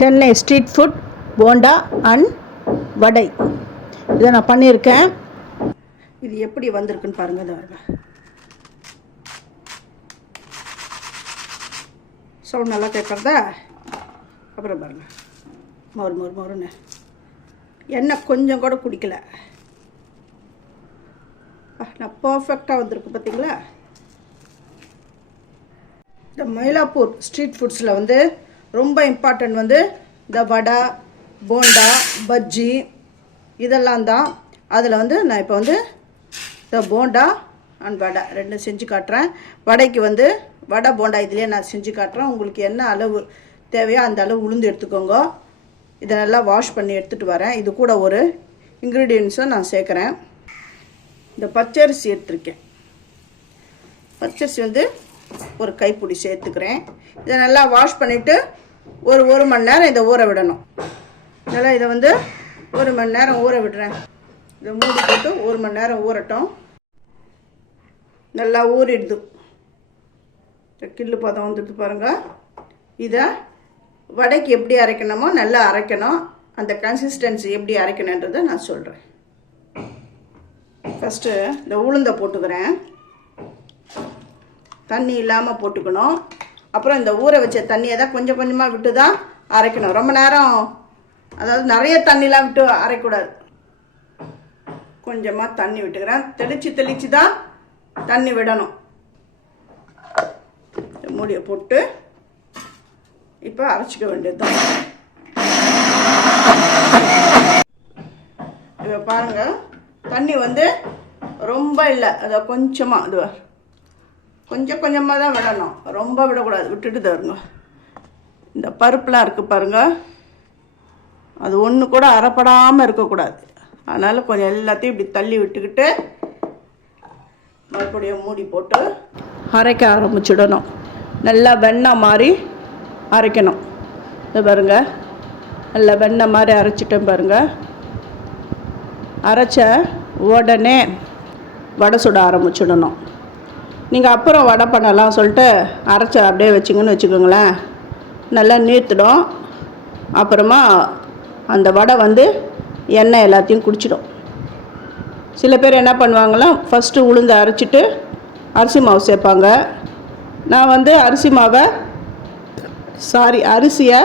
Chennai street food bonda and vada இதை நான் பண்ணியிருக்கேன். இது எப்படி வந்திருக்குன்னு பாருங்கள். இதை வருங்க, சவுண்ட் நல்லா கேட்குறதா. அப்புறம் பாருங்கள், மொறுன்னு எண்ணெய் கொஞ்சம் கூட குடிக்கல. நான் பர்ஃபெக்டாக வந்திருக்கு பார்த்தீங்களா. இந்த மயிலாப்பூர் ஸ்ட்ரீட் ஃபுட்ஸில் வந்து ரொம்ப இம்பார்ட்டண்ட் வந்து இந்த வடை, போண்டா, பஜ்ஜி இதெல்லாம் தான். அதில் வந்து நான் இப்போ வந்து இந்த போண்டா அண்ட் வடை ரெண்டும் செஞ்சு காட்டுறேன். வடைக்கு வந்து வடை போண்டா இதிலே நான் செஞ்சு காட்டுறேன். உங்களுக்கு என்ன அளவு தேவையோ அந்த அளவு உளுந்து எடுத்துக்கோங்க. இதை நல்லா வாஷ் பண்ணி எடுத்துகிட்டு வரேன். இது கூட ஒரு இன்க்ரீடியன்ஸும் நான் சேர்க்குறேன். இந்த பச்சரிசி எடுத்துருக்கேன். பச்சரிசி வந்து ஒரு கைப்பிடி சேர்த்துக்கிறேன். இதை நல்லா வாஷ் பண்ணிவிட்டு ஒரு மணி நேரம் இதை ஊற விடணும். நல்லா இதை வந்து 1 மணி நேரம் ஊற விடுறேன். இதை மூடி போட்டு 1 மணி நேரம் ஊறட்டும். நல்லா ஊறிடுது. கிள்ளு பதம் வந்துட்டு பாருங்கள். இதை வடைக்கு எப்படி அரைக்கணுமோ நல்லா அரைக்கணும். அந்த கன்சிஸ்டன்சி எப்படி அரைக்கணுன்றதை நான் சொல்கிறேன். ஃபஸ்ட்டு இந்த உளுந்தை போட்டுக்கிறேன். தண்ணி இல்லாமல் போட்டுக்கணும். அப்புறம் இந்த ஊற வச்ச தண்ணியை தான் கொஞ்சம் கொஞ்சமாக விட்டு தான் அரைக்கணும். ரொம்ப நேரம், அதாவது நிறைய தண்ணிலாம் விட்டு அரைக்கூடாது. கொஞ்சமாக தண்ணி விட்டுக்கிறேன். தெளித்து தான் தண்ணி விடணும். மூடியை போட்டு இப்போ அரைச்சிக்க வேண்டியது தான். இப்போ பாருங்கள், தண்ணி வந்து ரொம்ப இல்லை, அதை கொஞ்சமாக இது கொஞ்சம் கொஞ்சமாக தான் விடணும். ரொம்ப விடக்கூடாது. விட்டுட்டு தருங்க. இந்த பருப்புலாம் இருக்குது பாருங்கள், அது ஒன்று கூட அரைப்படாமல் இருக்கக்கூடாது. அதனால் கொஞ்சம் எல்லாத்தையும் இப்படி தள்ளி விட்டுக்கிட்டு மறுபடியும் மூடி போட்டு அரைக்க ஆரம்பிச்சிடணும். நல்லா வெண்ணெய் மாதிரி அரைக்கணும். இது பாருங்கள், நல்லா வெண்ணெய் மாதிரி அரைச்சிட்டேன் பாருங்கள். அரைச்ச உடனே வடை சுட ஆரம்பிச்சிடணும். நீங்கள் அப்புறம் வடை பண்ணலாம் சொல்லிட்டு அரைச்ச அப்படியே வச்சிங்கன்னு வச்சுக்கோங்களேன், நல்லா நீர்த்துடும். அப்புறமா அந்த வடை வந்து எண்ணெய் எல்லாத்தையும் குடிச்சிடும். சில பேர் என்ன பண்ணுவாங்களா, ஃபஸ்ட்டு உளுந்து அரைச்சிட்டு அரிசி மாவு சேர்ப்பாங்க. நான் வந்து அரிசியை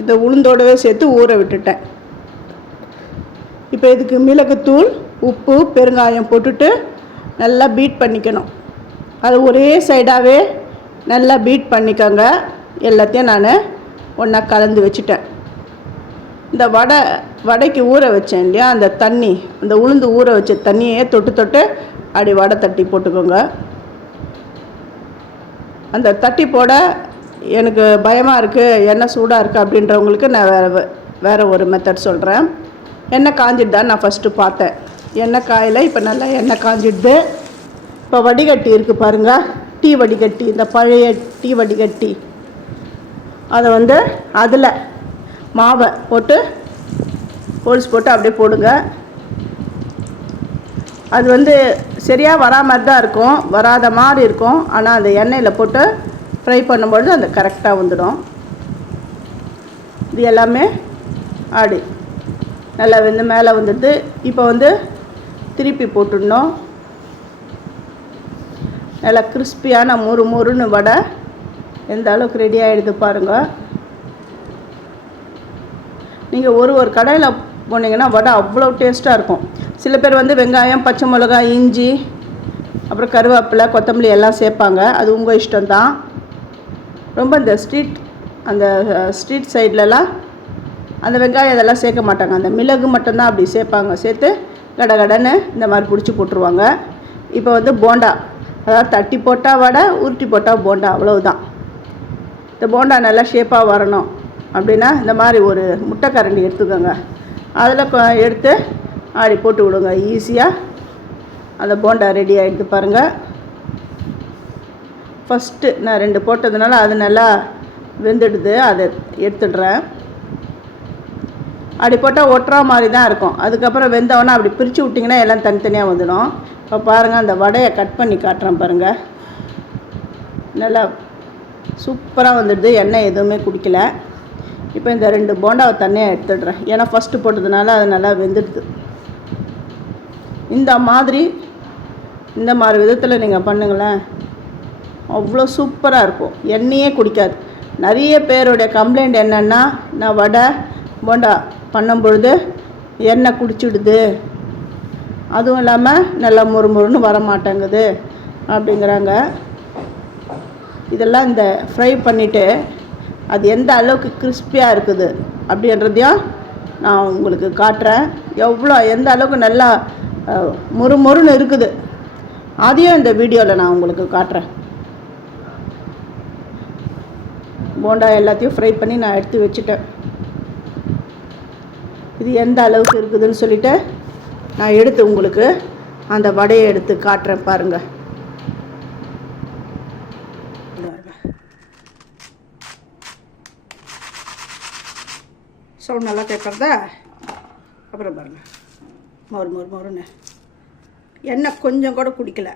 இந்த உளுந்தோடவே சேர்த்து ஊற விட்டுட்டேன். இப்போ இதுக்கு மிளகுத்தூள், உப்பு, பெருங்காயம் போட்டுட்டு நல்லா பீட் பண்ணிக்கணும். அது ஒரே சைடாகவே நல்லா பீட் பண்ணிக்கோங்க. எல்லாத்தையும் நான் ஒன்றா கலந்து வச்சுட்டேன். இந்த வடைக்கு ஊற வச்சேன் இல்லையா, அந்த தண்ணி, அந்த உளுந்து ஊற வச்ச தண்ணியே தொட்டு அப்படி வடை தட்டி போட்டுக்கோங்க. அந்த தட்டி போட எனக்கு பயமாக இருக்குது, எண்ணெய் சூடாக இருக்குது அப்படின்றவங்களுக்கு நான் வேறு ஒரு மெத்தட் சொல்கிறேன். எண்ணெய் காஞ்சிட்டு தான் நான் ஃபஸ்ட்டு பார்த்தேன். எண்ணெய் காயில் இப்போ நல்லா எண்ணெய் காஞ்சிடுது. இப்போ வடிகட்டி இருக்குது பாருங்கள், டீ வடிகட்டி, இந்த பழைய டீ வடிகட்டி, அதை வந்து அதில் மாவை போட்டு ஹோல்ஸ் போட்டு அப்படியே போடுங்க. அது வந்து சரியாக வரா மாதிரி தான் இருக்கும், வராத மாதிரி இருக்கும். ஆனால் அந்த எண்ணெயில் போட்டு ஃப்ரை பண்ணும்பொழுது அந்த கரெக்டாக வந்துடும். இது எல்லாமே ஆடி நல்லா வந்து மேலே வந்துடுது. இப்போ வந்து திருப்பி போட்டுடணும். நல்லா கிறிஸ்பியான மொறுன்னு வடை எந்த அளவுக்கு ரெடி ஆகிடுது பாருங்கள். நீங்கள் ஒரு கடையில் போனீங்கன்னா வடை அவ்வளோ டேஸ்ட்டாக இருக்கும். சில பேர் வந்து வெங்காயம், பச்சை மிளகாய், இஞ்சி, அப்புறம் கருவேப்பிலை, கொத்தமல்லி எல்லாம் சேர்ப்பாங்க. அது உங்கள் இஷ்டம்தான். ரொம்ப இந்த ஸ்ட்ரீட் சைட்லலாம் அந்த வெங்காயம் இதெல்லாம் சேர்க்க மாட்டாங்க. அந்த மிளகு மட்டும்தான் அப்படி சேர்ப்பாங்க. சேர்த்து கடன்னு இந்த மாதிரி பிடிச்சி போட்டுருவாங்க. இப்போ வந்து போண்டா, அதாவது தட்டி போட்டால் வடை, உருட்டி போட்டால் போண்டா, அவ்வளவுதான். இந்த போண்டா நல்லா ஷேப்பாக வரணும் அப்படின்னா இந்த மாதிரி ஒரு முட்டைக்கரண்டி எடுத்துக்கோங்க. அதில் எடுத்து அப்படி போட்டு விடுங்க. ஈஸியாக அந்த போண்டா ரெடி ஆகிடுது பாருங்கள். ஃபஸ்ட்டு நான் 2 போட்டதுனால அது நல்லா வெந்துடுது. அதை எடுத்துடுறேன். அப்படி போட்டால் ஒட்டுறா மாதிரி தான் இருக்கும். அதுக்கப்புறம் வெந்தவொன்னே அப்படி பிரித்து விட்டிங்கன்னா எல்லாம் தனித்தனியாக வந்துடும். இப்போ பாருங்கள், அந்த வடையை கட் பண்ணி காட்டுறேன் பாருங்கள். நல்லா சூப்பராக வந்துடுது. எண்ணெய் எதுவுமே குடிக்கல. இப்போ இந்த 2 போண்டாவை தனியாக எடுத்துடுறேன். ஏன்னா ஃபஸ்ட்டு போட்டதுனால அது நல்லா வெந்துடுது. இந்த மாதிரி விதத்தில் நீங்கள் பண்ணுங்களேன், அவ்வளோ சூப்பராக இருக்கும். எண்ணெயே குடிக்காது. நிறைய பேருடைய கம்ப்ளைண்ட் என்னென்னா, நான் வடை போண்டா பண்ணும் பொழுது எண்ணெய் குடிச்சிடுது, அதுவும் இல்லாமல் நல்லா முறுமுறுன்னு வர மாட்டேங்குது அப்படிங்கிறாங்க. இதெல்லாம் இந்த ஃப்ரை பண்ணிவிட்டு அது எந்த அளவுக்கு கிறிஸ்பியாக இருக்குது அப்படின்றதையும் நான் உங்களுக்கு காட்டுறேன். எந்த அளவுக்கு நல்லா முறுமுறுன்னு இருக்குது அதையும் இந்த வீடியோவில் நான் உங்களுக்கு காட்டுறேன். போண்டா எல்லாத்தையும் ஃப்ரை பண்ணி நான் எடுத்து வச்சுட்டேன். இது எந்த அளவுக்கு இருக்குதுன்னு சொல்லிவிட்டு நான் எடுத்து உங்களுக்கு அந்த வடையை எடுத்து காட்டுறேன் பாருங்கள். சவுண்ட் நல்லா கேட்குறதா? அப்புறம் பாருங்கள், மொறுன்னு எண்ணெய் கொஞ்சம் கூட குடிக்கல.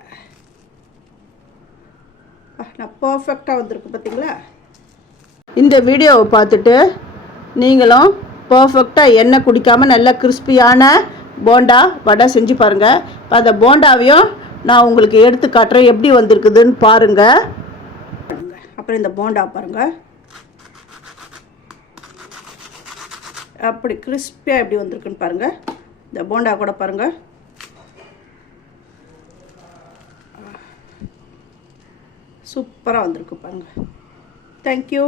நான் பர்ஃபெக்டாக வந்திருக்கு பார்த்தீங்களா? இந்த வீடியோவை பார்த்துட்டு நீங்களும் பர்ஃபெக்டாக எண்ணெய் குடிக்காமல் நல்ல கிறிஸ்பியான போண்டா வடை செஞ்சு பாருங்கள். இப்போ அந்த போண்டாவையும் நான் உங்களுக்கு எடுத்து காட்டுறேன், எப்படி வந்திருக்குதுன்னு பாருங்கள். அப்புறம் இந்த போண்டா பாருங்கள், அப்படி கிறிஸ்பியாக எப்படி வந்திருக்குன்னு பாருங்கள். இந்த போண்டா கூட பாருங்கள், சூப்பராக வந்திருக்கு பாருங்கள். தேங்க்யூ.